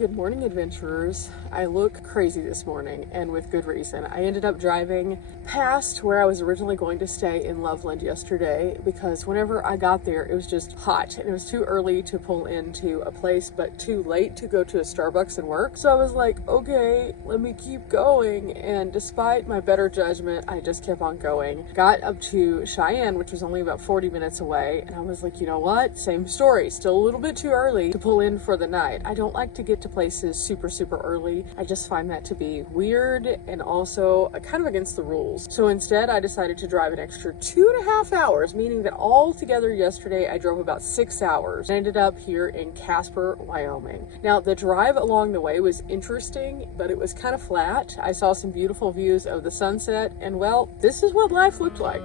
Good morning, adventurers. I look crazy this morning, and with good reason. I ended up driving past where I was originally going to stay in Loveland yesterday because whenever I got there, it was just hot and it was too early to pull into a place, but too late to go to a Starbucks and work. So I was like, okay, let me keep going. And despite my better judgment, I just kept on going. Got up to Cheyenne, which was only about 40 minutes away. And I was like, you know what? Same story. Still a little bit too early to pull in for the night. I don't like to get to places super early. I just find that to be weird and also kind of against the rules. So instead I decided to drive an extra 2.5 hours, meaning that all together yesterday I drove about 6 hours. I ended up here in Casper, Wyoming. Now the drive along the way was interesting, but it was kind of flat. I saw some beautiful views of the sunset, and well, this is what life looked like.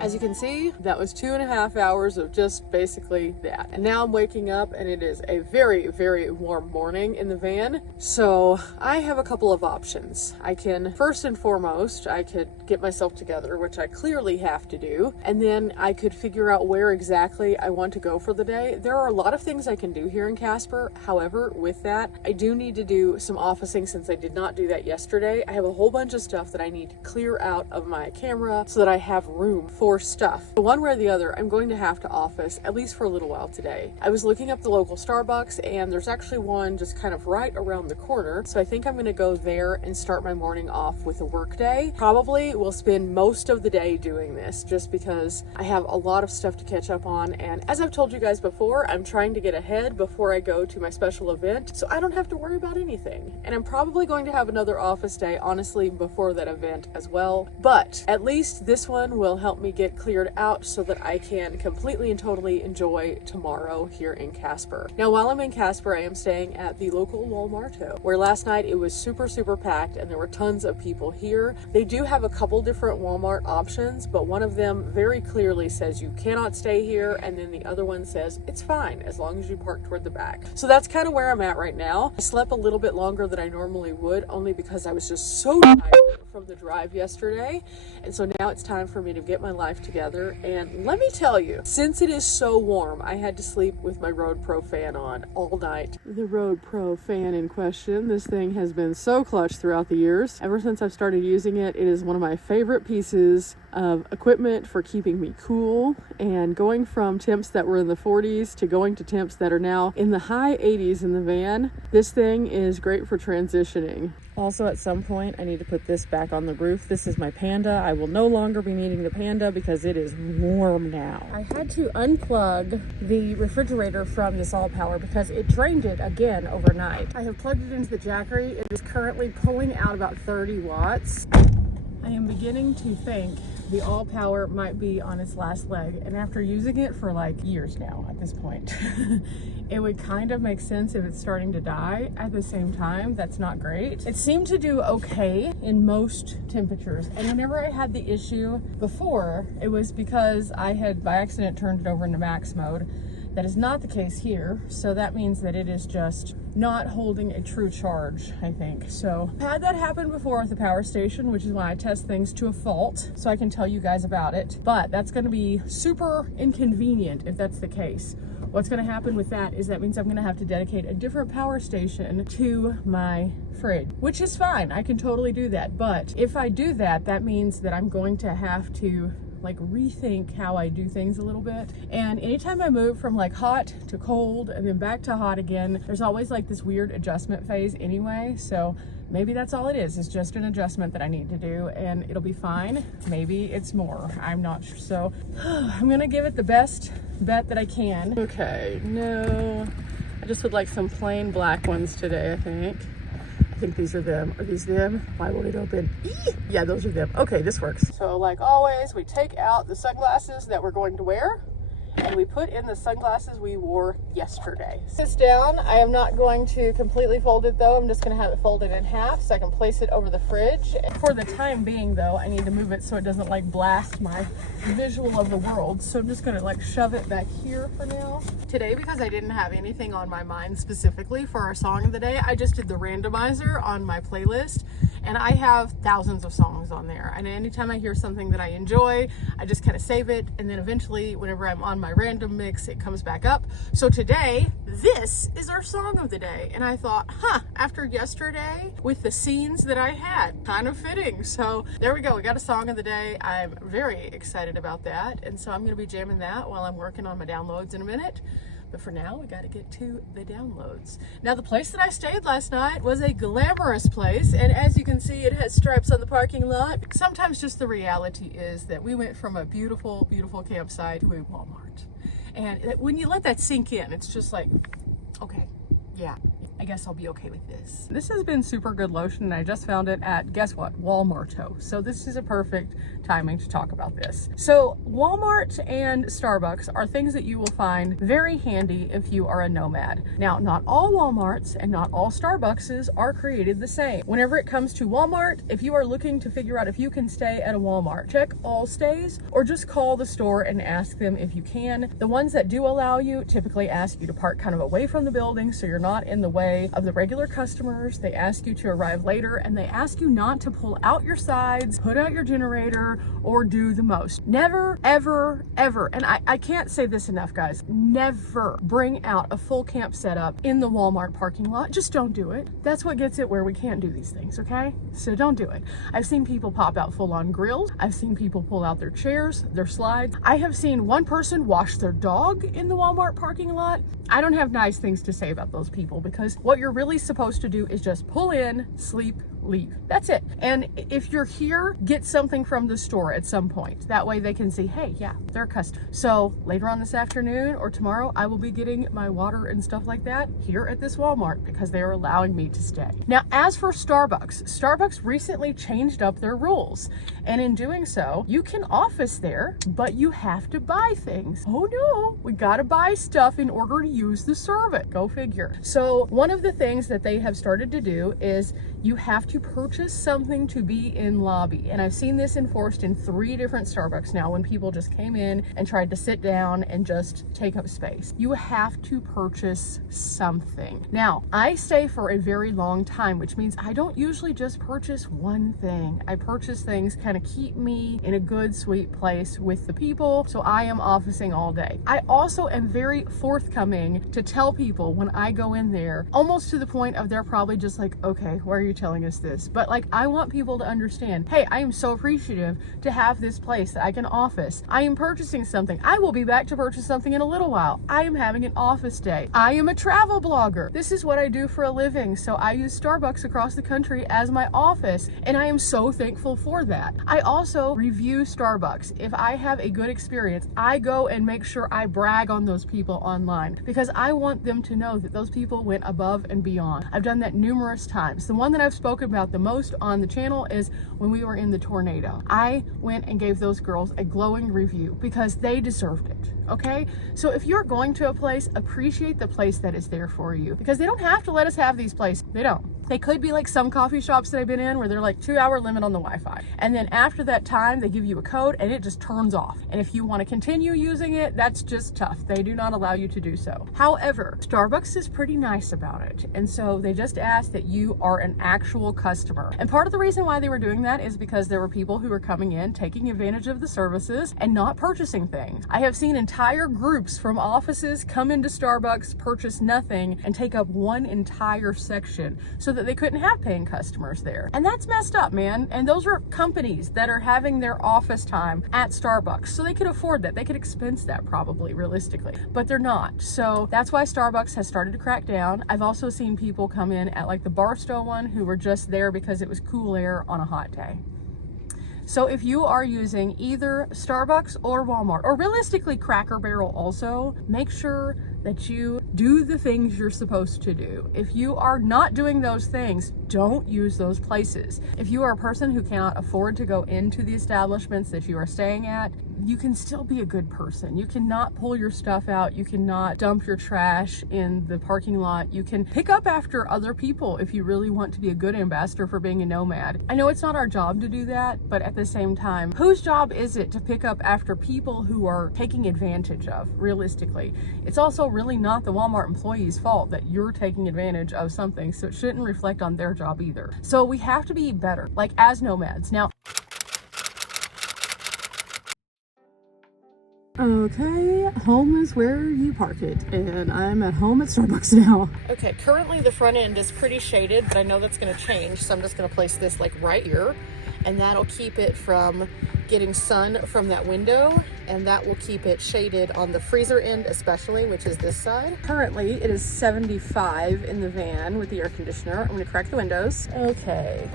As you can see, that was 2.5 hours of just basically that. And now I'm waking up and it is a very warm morning in the van. So I have a couple of options. I can, first and foremost, I could get myself together, which I clearly have to do. And then I could figure out where exactly I want to go for the day. There are a lot of things I can do here in Casper. However, with that, I do need to do some officing since I did not do that yesterday. I have a whole bunch of stuff that I need to clear out of my camera so that I have room for stuff. One way or the other, I'm going to have to office at least for a little while today. I was looking up the local Starbucks and there's actually one just kind of right around the corner. So I think I'm going to go there and start my morning off with a work day. Probably will spend most of the day doing this just because I have a lot of stuff to catch up on. And as I've told you guys before, I'm trying to get ahead before I go to my special event so I don't have to worry about anything. And I'm probably going to have another office day, honestly, before that event as well. But at least this one will help me get cleared out so that I can completely and totally enjoy tomorrow here in Casper. Now, while I'm in Casper, I am staying at the local Walmart, where last night it was super packed and there were tons of people here. They do have a couple different Walmart options, but one of them very clearly says you cannot stay here, and then the other one says it's fine as long as you park toward the back. So that's kind of where I'm at right now. I slept a little bit longer than I normally would, only because I was just so tired from the drive yesterday. And so now it's time for me to get my life together. And let me tell you, since it is so warm, I had to sleep with my Road Pro fan on all night. The Road Pro fan in question, this thing has been so clutch throughout the years. Ever since I've started using it, it is one of my favorite pieces of equipment for keeping me cool, and going from temps that were in the 40s to going to temps that are now in the high 80s in the van. This thing is great for transitioning. Also, at some point, I need to put this back on the roof. This is my Panda. I will no longer be needing the Panda because it is warm now. I had to unplug the refrigerator from this all power because it drained it again overnight. I have plugged it into the Jackery. It is currently pulling out about 30 watts. I am beginning to think the all power might be on its last leg, and after using it for like years now at this point, it would kind of make sense if it's starting to die. At the same time, that's not great. It seemed to do okay in most temperatures, and whenever I had the issue before, it was because I had by accident turned it over into max mode. That is not the case here, so that means that it is just not holding a true charge, I think. So I've had that happen before with the power station, which is why I test things to a fault so I can tell you guys about it. But that's going to be super inconvenient if that's the case. What's going to happen with that is that means I'm going to have to dedicate a different power station to my fridge, which is fine. I can totally do that. But if I do that, that means that I'm going to have to like rethink how I do things a little bit. And anytime I move from like hot to cold and then back to hot again, there's always like this weird adjustment phase anyway. So maybe that's all it is. It's just an adjustment that I need to do and it'll be fine. Maybe it's more, I'm not sure. So I'm gonna give it the best bet that I can. Okay, no, I just would like some plain black ones today, I think. I think these are them. Are these them? Why won't it open? Eee! Yeah, those are them. Okay, this works. So like always, we take out the sunglasses that we're going to wear, and we put in the sunglasses we wore yesterday. This down, I am not going to completely fold it though. I'm just gonna have it folded in half so I can place it over the fridge. For the time being though, I need to move it so it doesn't like blast my visual of the world. So I'm just gonna like shove it back here for now. Today, because I didn't have anything on my mind specifically for our song of the day, I just did the randomizer on my playlist, and I have thousands of songs on there. And anytime I hear something that I enjoy, I just kind of save it, and then eventually whenever I'm on my random mix, it comes back up. So today, this is our song of the day, and I thought, after yesterday with the scenes that I had, kind of fitting. So there we go, we got a song of the day. I'm very excited about that, and so I'm going to be jamming that while I'm working on my downloads in a minute. But for now, we got to get to the downloads. Now, the place that I stayed last night was a glamorous place, and as you can see, it has stripes on the parking lot. Sometimes just the reality is that we went from a beautiful, beautiful campsite to a Walmart. And when you let that sink in, it's just like, okay, yeah, I guess I'll be okay with this. This has been super good lotion, and I just found it at, guess what, Walmarto. So this is a perfect timing to talk about this. So Walmart and Starbucks are things that you will find very handy if you are a nomad. Now, not all Walmarts and not all Starbuckses are created the same. Whenever it comes to Walmart, if you are looking to figure out if you can stay at a Walmart, check all stays or just call the store and ask them if you can. The ones that do allow you typically ask you to park kind of away from the building so you're not in the way of the regular customers. They ask you to arrive later, and they ask you not to pull out your sides, put out your generator, or do the most. Never, ever, ever, and I can't say this enough, guys, never bring out a full camp setup in the Walmart parking lot. Just don't do it. That's what gets it where we can't do these things, okay? So don't do it. I've seen people pop out full-on grills. I've seen people pull out their chairs, their slides. I have seen one person wash their dog in the Walmart parking lot. I don't have nice things to say about those people, because what you're really supposed to do is just pull in, sleep, leave. That's it. And if you're here, get something from the store at some point. That way they can see, hey, yeah, they're a customer. So later on this afternoon or tomorrow, I will be getting my water and stuff like that here at this Walmart because they are allowing me to stay. Now, as for Starbucks, Starbucks recently changed up their rules. And in doing so, you can office there, but you have to buy things. Oh no, we gotta buy stuff in order to use the service. Go figure. So one of the things that they have started to do is you have to purchase something to be in lobby. And I've seen this enforced in 3 different Starbucks now when people just came in and tried to sit down and just take up space. You have to purchase something. Now, I stay for a very long time, which means I don't usually just purchase one thing. I purchase things kind of keep me in a good, sweet place with the people, so I am officing all day. I also am very forthcoming to tell people when I go in there, almost to the point of they're probably just like, okay, why are you telling us this? But like, I want people to understand, hey, I am so appreciative to have this place that I can office. I am purchasing something. I will be back to purchase something in a little while. I am having an office day. I am a travel blogger. This is what I do for a living. So I use Starbucks across the country as my office, and I am so thankful for that. I also review Starbucks. If I have a good experience, I go and make sure I brag on those people online because I want them to know that those people went above and beyond. I've done that numerous times. The one that I've spoken about the most on the channel is when we were in the tornado. I went and gave those girls a glowing review because they deserved it, okay? So if you're going to a place, appreciate the place that is there for you, because they don't have to let us have these places. They don't. They could be like some coffee shops that I've been in where they're like 2-hour limit on the Wi-Fi. And then after that time, they give you a code and it just turns off. And if you want to continue using it, that's just tough. They do not allow you to do so. However, Starbucks is pretty nice about it. And so they just ask that you are an actual customer. And part of the reason why they were doing that is because there were people who were coming in, taking advantage of the services and not purchasing things. I have seen entire groups from offices come into Starbucks, purchase nothing, and take up one entire section so that they couldn't have paying customers there. And that's messed up, man. And those are companies that are having their office time at Starbucks. So they could afford that. They could expense that probably, realistically, but they're not. So that's why Starbucks has started to crack down. I've also seen people come in at like the Barstow one who were just there because it was cool air on a hot day. So if you are using either Starbucks or Walmart, or realistically Cracker Barrel also, make sure that you do the things you're supposed to do. If you are not doing those things, don't use those places. If you are a person who cannot afford to go into the establishments that you are staying at, you can still be a good person. You cannot pull your stuff out. You cannot dump your trash in the parking lot. You can pick up after other people if you really want to be a good ambassador for being a nomad. I know it's not our job to do that, but at the same time, whose job is it to pick up after people who are taking advantage of, realistically? It's also really not the Walmart employee's fault that you're taking advantage of something, so it shouldn't reflect on their job either. So we have to be better, like as nomads. Now, okay, home is where you park it, and I'm at home at Starbucks now. Okay, currently the front end is pretty shaded, but I know that's gonna change, so I'm just gonna place this like right here, and that'll keep it from getting sun from that window, and that will keep it shaded on the freezer end especially, which is this side. Currently it is 75 in the van with the air conditioner. I'm gonna crack the windows. Okay.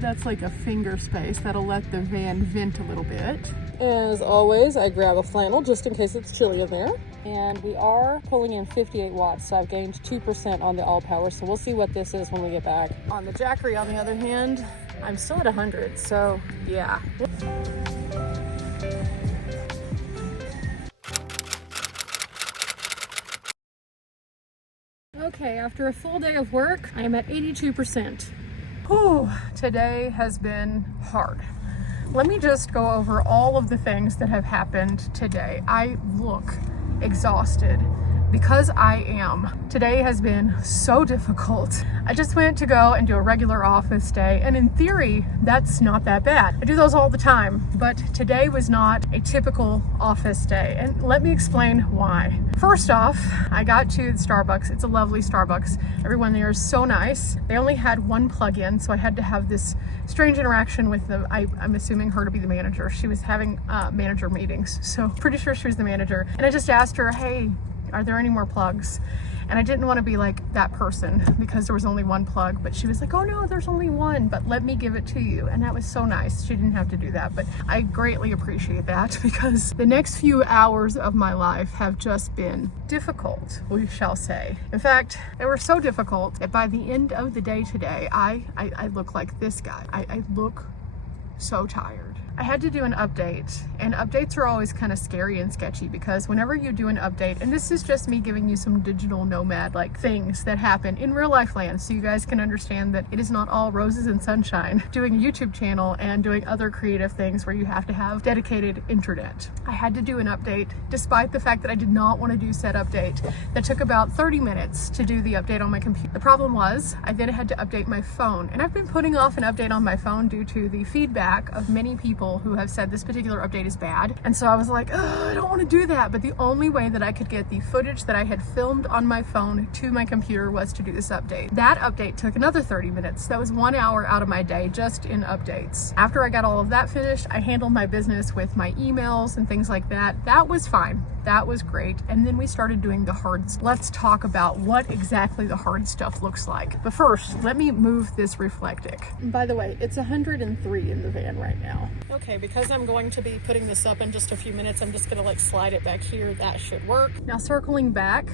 That's like a finger space. That'll let the van vent a little bit. As always, I grab a flannel just in case it's chilly in there. And we are pulling in 58 watts, so I've gained 2% on the all power, so we'll see what this is when we get back. On the Jackery, on the other hand, I'm still at 100, so yeah. Okay, after a full day of work, I am at 82%. Whew, today has been hard. Let me just go over all of the things that have happened today. I look exhausted because I am. Today has been so difficult. I just went to go and do a regular office day, and in theory, that's not that bad. I do those all the time, but today was not a typical office day, and let me explain why. First off, I got to the Starbucks. It's a lovely Starbucks. Everyone there is so nice. They only had one plug-in, so I had to have this strange interaction with them. I'm assuming her to be the manager. She was having manager meetings, so pretty sure she was the manager. And I just asked her, hey, are there any more plugs? And I didn't want to be like that person because there was only one plug, but she was like, oh no, there's only one, but let me give it to you. And that was so nice. She didn't have to do that, but I greatly appreciate that because the next few hours of my life have just been difficult, we shall say. In fact, they were so difficult that by the end of the day today, I look like this guy. I look so tired. I had to do an update, and updates are always kind of scary and sketchy because whenever you do an update, and this is just me giving you some digital nomad like things that happen in real life land so you guys can understand that it is not all roses and sunshine doing a YouTube channel and doing other creative things where you have to have dedicated internet. I had to do an update despite the fact that I did not want to do said update. That took about 30 minutes to do the update on my computer. The problem was I then had to update my phone, and I've been putting off an update on my phone due to the feedback of many people who have said this particular update is bad. And so I was like, I don't want to do that. But the only way that I could get the footage that I had filmed on my phone to my computer was to do this update. That update took another 30 minutes. That was 1 hour out of my day just in updates. After I got all of that finished, I handled my business with my emails and things like that. That was fine. That was great. And then we started doing the hard. Let's talk about what exactly the hard stuff looks like. But first, let me move this reflectic. And by the way, it's 103 in the van right now. Okay, because I'm going to be putting this up in just a few minutes, I'm just gonna like slide it back here. That should work. Now circling back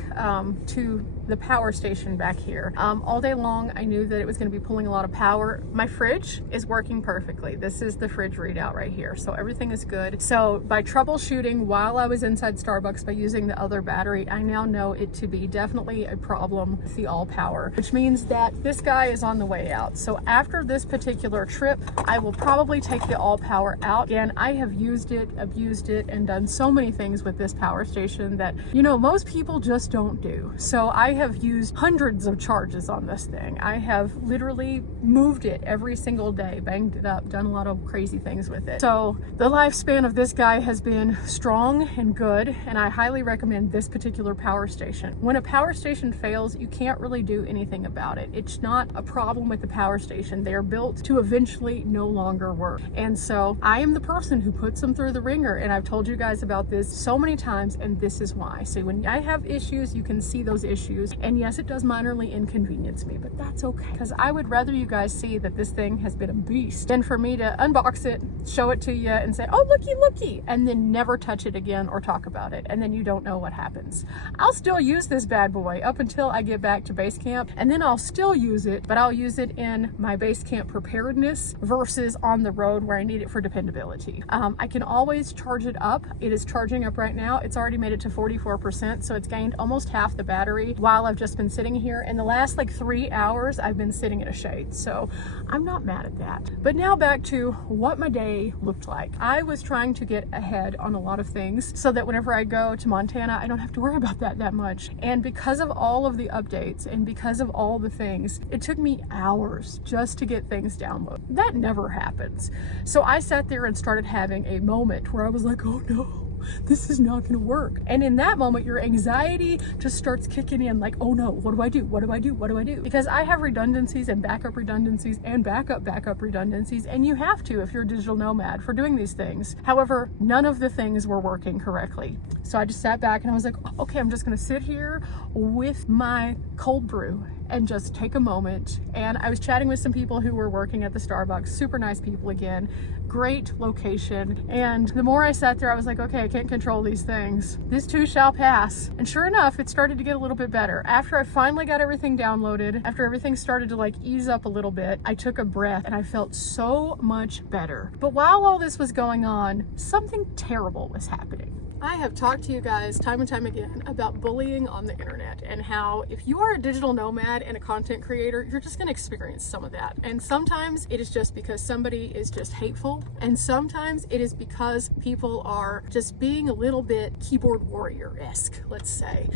to the power station back here. All day long, I knew that it was gonna be pulling a lot of power. My fridge is working perfectly. This is the fridge readout right here. So everything is good. So by troubleshooting while I was inside Starbucks by using the other battery, I now know it to be definitely a problem with the all power, which means that this guy is on the way out. So after this particular trip, I will probably take the all power out. Again, I have used it, abused it, and done so many things with this power station that, you know, most people just don't do. So I have used hundreds of charges on this thing. I have literally moved it every single day, banged it up, done a lot of crazy things with it. So the lifespan of this guy has been strong and good, and I highly recommend this particular power station. When a power station fails, you can't really do anything about it. It's not a problem with the power station. They are built to eventually no longer work. And so I am the person who puts them through the ringer, and I've told you guys about this so many times, and this is why. So when I have issues, you can see those issues, and yes, it does minorly inconvenience me, but that's okay, because I would rather you guys see that this thing has been a beast than for me to unbox it, show it to you, and say, oh, looky, and then never touch it again or talk about it, and then you don't know what happens. I'll still use this bad boy up until I get back to base camp, and then I'll still use it, but I'll use it in my base camp preparedness versus on the road where I need it for dependability. I can always charge it up. It is charging up right now. It's already made it to 44%, so it's gained almost half the battery while I've just been sitting here. In the last like 3 hours, I've been sitting in a shade, so I'm not mad at that. But now back to what my day looked like. I was trying to get ahead on a lot of things so that whenever I go to Montana, I don't have to worry about that much. And because of all of the updates and because of all the things, it took me hours just to get things downloaded. That never happens. So I sat there and started having a moment where I was like, oh no, this is not gonna work. And in that moment, your anxiety just starts kicking in like, oh no, what do I do? What do I do? What do I do? Because I have redundancies and backup redundancies and backup redundancies, and you have to if you're a digital nomad for doing these things. However, none of the things were working correctly. So I just sat back and I was like, okay, I'm just gonna sit here with my cold brew and just take a moment. And I was chatting with some people who were working at the Starbucks, super nice people again, great location. And the more I sat there, I was like, okay, I can't control these things. This too shall pass. And sure enough, it started to get a little bit better. After I finally got everything downloaded, after everything started to like ease up a little bit, I took a breath and I felt so much better. But while all this was going on, something terrible was happening. I have talked to you guys time and time again about bullying on the internet and how if you are a digital nomad and a content creator, you're just going to experience some of that. And sometimes it is just because somebody is just hateful, and sometimes it is because people are just being a little bit keyboard warrior-esque, let's say.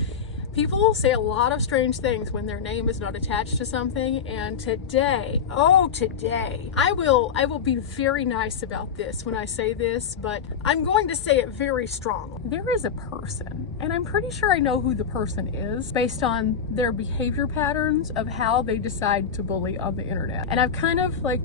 People say a lot of strange things when their name is not attached to something, and today, I will be very nice about this when I say this, but I'm going to say it very strongly. There is a person, and I'm pretty sure I know who the person is based on their behavior patterns of how they decide to bully on the internet. And I've kind of like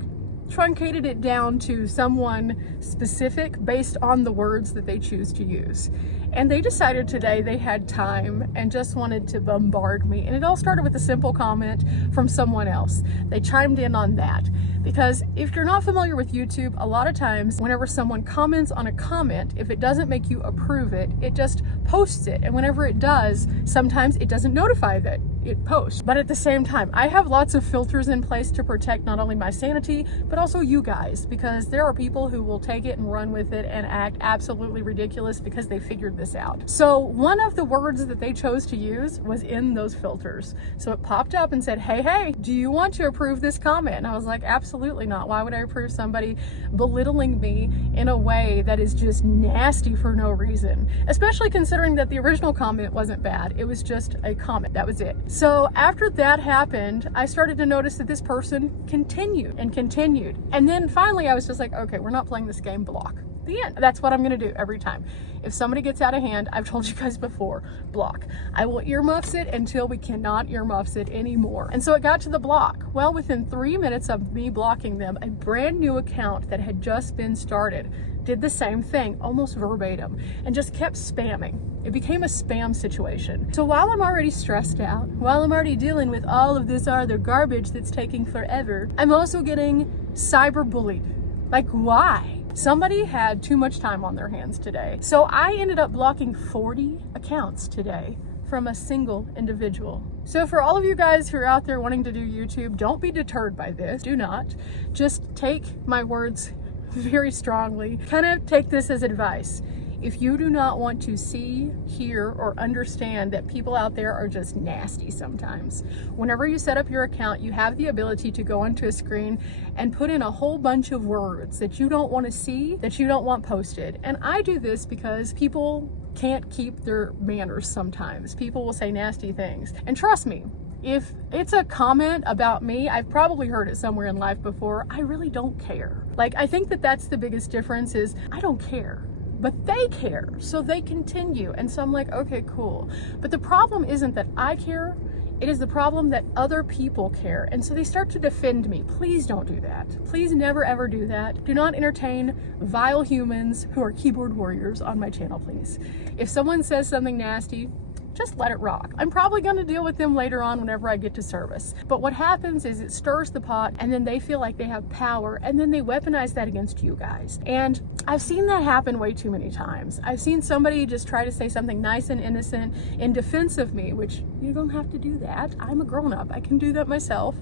truncated it down to someone specific based on the words that they choose to use. And they decided today they had time and just wanted to bombard me. And it all started with a simple comment from someone else. They chimed in on that. Because if you're not familiar with YouTube, a lot of times whenever someone comments on a comment, if it doesn't make you approve it, it just posts it. And whenever it does, sometimes it doesn't notify that it posts. But at the same time, I have lots of filters in place to protect not only my sanity, but also you guys, because there are people who will take it and run with it and act absolutely ridiculous because they figured this out. So one of the words that they chose to use was in those filters. So it popped up and said, hey, do you want to approve this comment? And I was like, absolutely not. Why would I approve somebody belittling me in a way that is just nasty for no reason? Especially considering that the original comment wasn't bad. It was just a comment. That was it. So after that happened, I started to notice that this person continued. And then finally I was just like, okay, we're not playing this game, block. The end. That's what I'm gonna do every time. If somebody gets out of hand, I've told you guys before, block. I will earmuffs it until we cannot earmuffs it anymore. And so it got to the block. Well, within 3 minutes of me blocking them, a brand new account that had just been started did the same thing, almost verbatim, and just kept spamming. It became a spam situation. So while I'm already stressed out, while I'm already dealing with all of this other garbage that's taking forever, I'm also getting cyberbullied. Like, why? Somebody had too much time on their hands today. So I ended up blocking 40 accounts today from a single individual. So for all of you guys who are out there wanting to do YouTube, don't be deterred by this. Do not. Just take my words very strongly. Kind of take this as advice. If you do not want to see, hear, or understand that people out there are just nasty sometimes, whenever you set up your account, you have the ability to go onto a screen and put in a whole bunch of words that you don't want to see, that you don't want posted. And I do this because people can't keep their manners sometimes. People will say nasty things. And trust me, if it's a comment about me, I've probably heard it somewhere in life before, I really don't care. Like, I think that that's the biggest difference is I don't care. But they care, so they continue. And so I'm like, okay, cool. But the problem isn't that I care, it is the problem that other people care. And so they start to defend me. Please don't do that. Please never ever do that. Do not entertain vile humans who are keyboard warriors on my channel, please. If someone says something nasty, just let it rock. I'm probably going to deal with them later on whenever I get to service. But what happens is it stirs the pot, and then they feel like they have power, and then they weaponize that against you guys. And I've seen that happen way too many times. I've seen somebody just try to say something nice and innocent in defense of me, which you don't have to do that. I'm a grown-up. I can do that myself.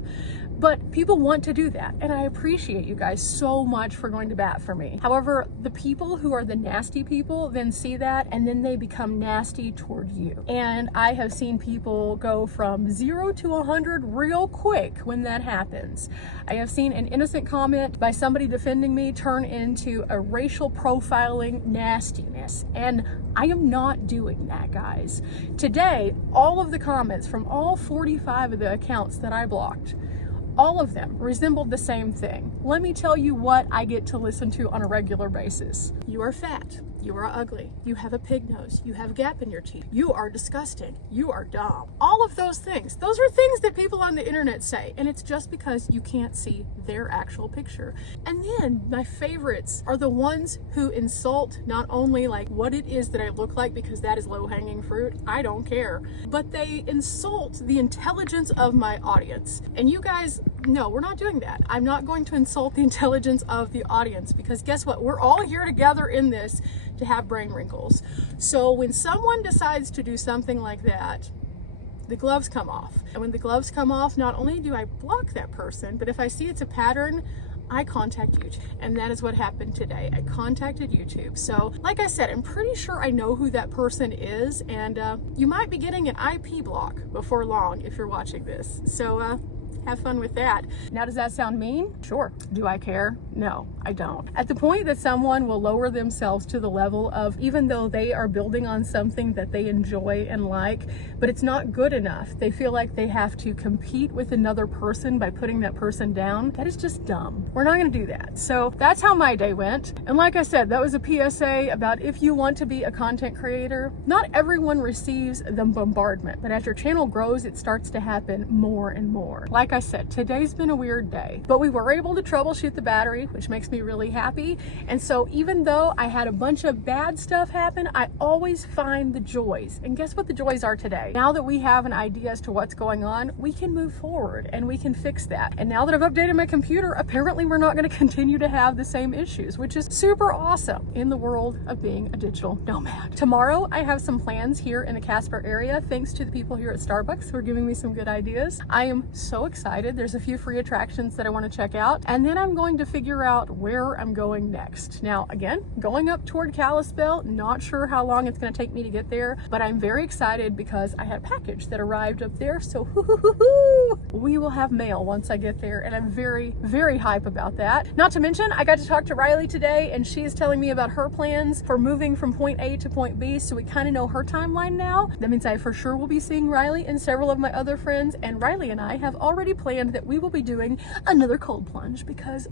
But people want to do that, and I appreciate you guys so much for going to bat for me. However, the people who are the nasty people then see that, and then they become nasty toward you. And I have seen people go from 0 to 100 real quick when that happens. I have seen an innocent comment by somebody defending me turn into a racial profiling nastiness, and I am not doing that, guys. Today, all of the comments from all 45 of the accounts that I blocked, all of them resembled the same thing. Let me tell you what I get to listen to on a regular basis. You are fat. You are ugly. You have a pig nose. You have a gap in your teeth. You are disgusting. You are dumb. All of those things. Those are things that people on the internet say, and it's just because you can't see their actual picture. And then my favorites are the ones who insult not only like what it is that I look like, because that is low-hanging fruit. I don't care. But they insult the intelligence of my audience. And you guys, no, we're not doing that. I'm not going to insult the intelligence of the audience, because guess what? We're all here together in this to have brain wrinkles. So when someone decides to do something like that, the gloves come off. And when the gloves come off, not only do I block that person, but if I see it's a pattern, I contact YouTube. And that is what happened today. I contacted YouTube. So like I said, I'm pretty sure I know who that person is, and you might be getting an IP block before long if you're watching this. So have fun with that. Now, does that sound mean? Sure. Do I care? No, I don't. At the point that someone will lower themselves to the level of, even though they are building on something that they enjoy and like, but it's not good enough, they feel like they have to compete with another person by putting that person down. That is just dumb. We're not going to do that. So that's how my day went. And like I said, that was a PSA about if you want to be a content creator, not everyone receives the bombardment, but as your channel grows, it starts to happen more and more. Like I said, today's been a weird day, but we were able to troubleshoot the battery, which makes me really happy. And so even though I had a bunch of bad stuff happen, I always find the joys. And guess what the joys are today? Now that we have an idea as to what's going on, we can move forward and we can fix that. And now that I've updated my computer, apparently we're not going to continue to have the same issues, which is super awesome in the world of being a digital nomad. Tomorrow, I have some plans here in the Casper area, thanks to the people here at Starbucks who are giving me some good ideas. I am so excited. There's a few free attractions that I want to check out, and then I'm going to figure out where I'm going next. Now, again, going up toward Kalispell, not sure how long it's going to take me to get there, but I'm very excited because I had a package that arrived up there, so we will have mail once I get there, and I'm very, very hype about that. Not to mention, I got to talk to Riley today, and she is telling me about her plans for moving from point A to point B, so we kind of know her timeline now. That means I for sure will be seeing Riley and several of my other friends, and Riley and I have already planned that we will be doing another cold plunge because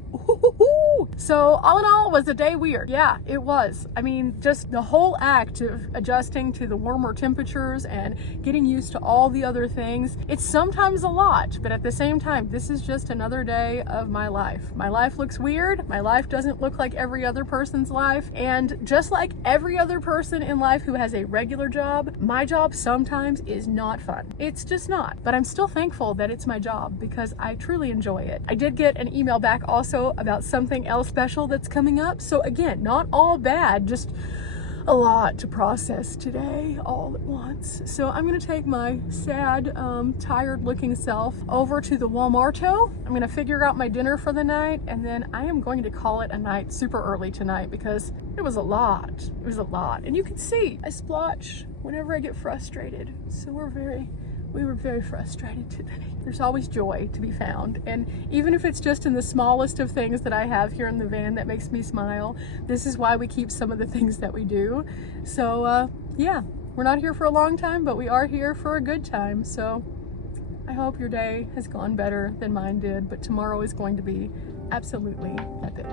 so all in all, was the day weird? Yeah, it was. I mean, just the whole act of adjusting to the warmer temperatures and getting used to all the other things, it's sometimes a lot, but at the same time, this is just another day of my life. My life looks weird. My life doesn't look like every other person's life, and just like every other person in life who has a regular job, my job sometimes is not fun. It's just not, but I'm still thankful that it's my job because I truly enjoy it. I did get an email back also about something else special that's coming up. So again, not all bad, just a lot to process today all at once. So I'm gonna take my sad, tired looking self over to the Walmarto. I'm gonna figure out my dinner for the night, and then I am going to call it a night super early tonight because it was a lot. It was a lot. And you can see I splotch whenever I get frustrated. So we were very frustrated today. There's always joy to be found. And even if it's just in the smallest of things that I have here in the van that makes me smile, this is why we keep some of the things that we do. So yeah, we're not here for a long time, but we are here for a good time. So I hope your day has gone better than mine did, but tomorrow is going to be absolutely epic.